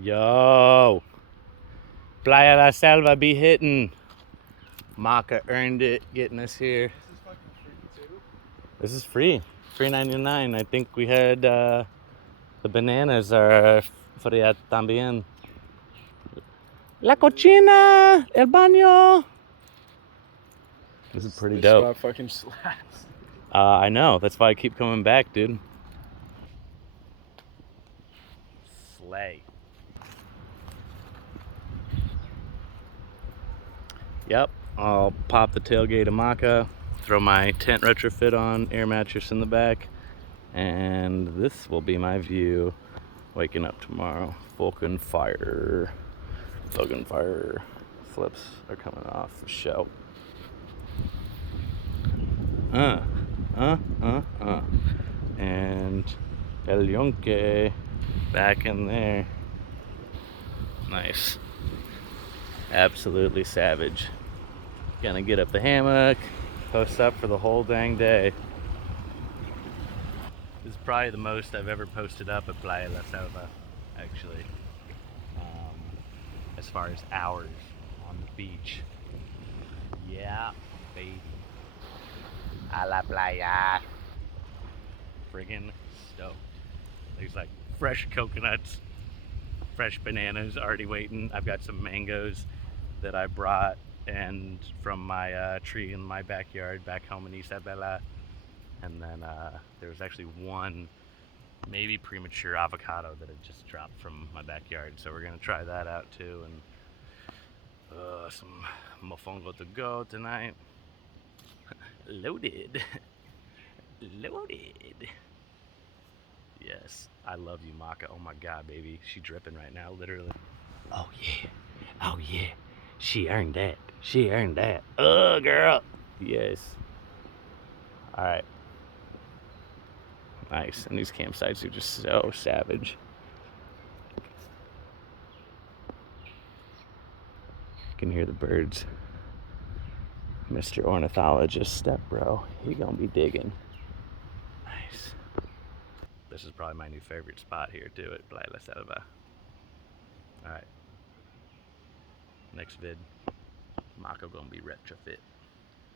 Yo, Playa la Selva be hitting. Maka earned it getting us here. This is fucking free too. This is free. $3.99. I think we had the bananas are free también. La cocina, el baño. This is pretty dope. This spot fucking slaps. I know. That's why I keep coming back, dude. Slay. Yep. I'll pop the tailgate of Maka, throw my tent retrofit on, air mattress in the back, and this will be my view waking up tomorrow. Vulcan fire. Vulcan fire. Flips are coming off the show. And El Yonke back in there. Nice. Absolutely savage. Gonna get up the hammock, post up for the whole dang day. This is probably the most I've ever posted up at Playa la Selva, actually. As far as hours on the beach. Yeah, baby. A la playa. Friggin' stoked. There's like fresh coconuts, fresh bananas already waiting. I've got some mangoes that I brought and from my tree in my backyard back home in Isabela. And then there was actually one maybe premature avocado that had just dropped from my backyard. So we're gonna try that out too. And some mofongo to go tonight. Loaded. Loaded. Yes, I love you, Maka. Oh my God, baby. She dripping right now, literally. Oh yeah. Oh yeah. She earned that. She earned that. Oh, girl. Yes. All right. Nice. And these campsites are just so savage. You can hear the birds. Mr. Ornithologist, Stepbro, he gonna be digging. Nice. This is probably my new favorite spot here too at Playa la Selva. All right. Next vid, Mako gonna be retrofit.